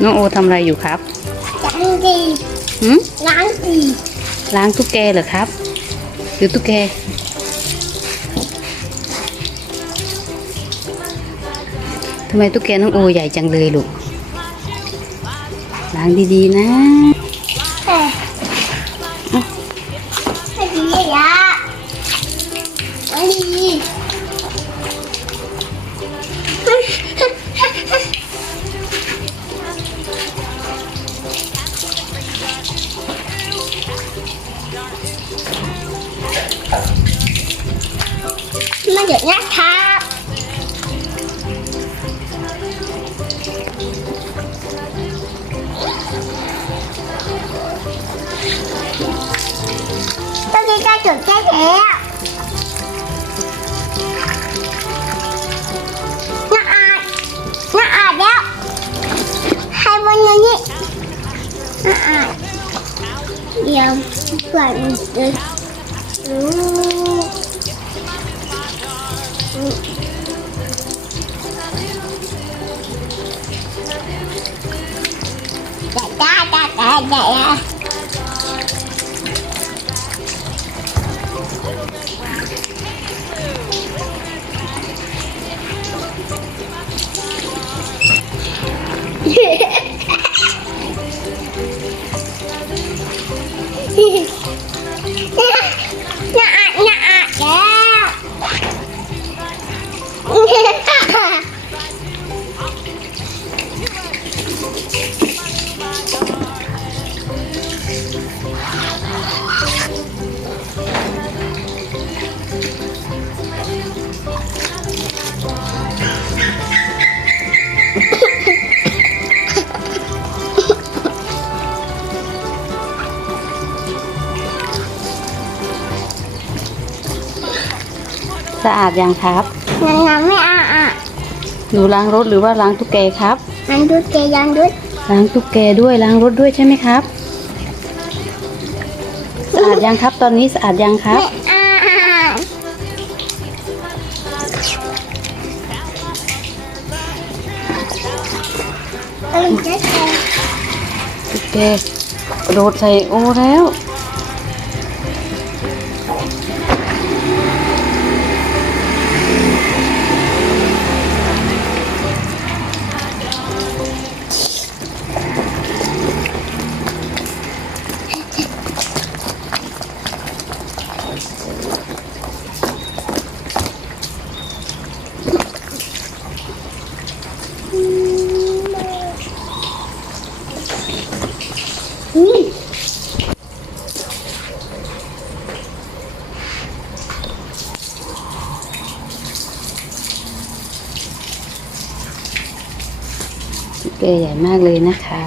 น้องโอทำอะไรอยู่ครับล้างดีหืมล้างดีล้างตุ๊กแกเหรอครับ หรือตุ๊กแก ทำไมตุ๊กแกน้องโอใหญ่จังเลยลูก ล้างดีๆนะ nó nhợt nhát ha Tôi đi ra trường cái kìa Nó ai? Nó ai đó? Hai bên nhau nhé. Nó ai? Giờ Quay Da da da da da. สะอาดยังครับ ยังยังไม่อาอะหนูล้างรถหรือว่าล้างตุ๊กแกครับมันดูเจยังดูล้างตุ๊กแกด้วยล้างรถด้วยใช่ไหมครับ สะอาดยังครับ ตอนนี้สะอาดยังครับ แกกระโดดใส่โอแล้ว แกใหญ่มากเลยนะคะ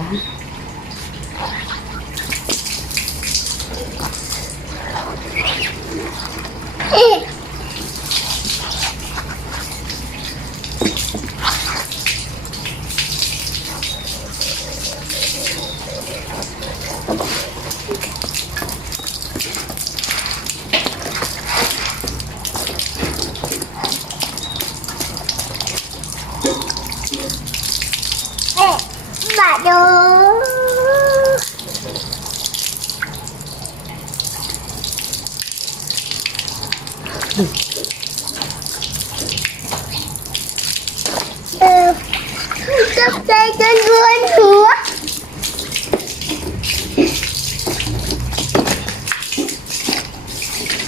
cả đồ Cấp tay chân luôn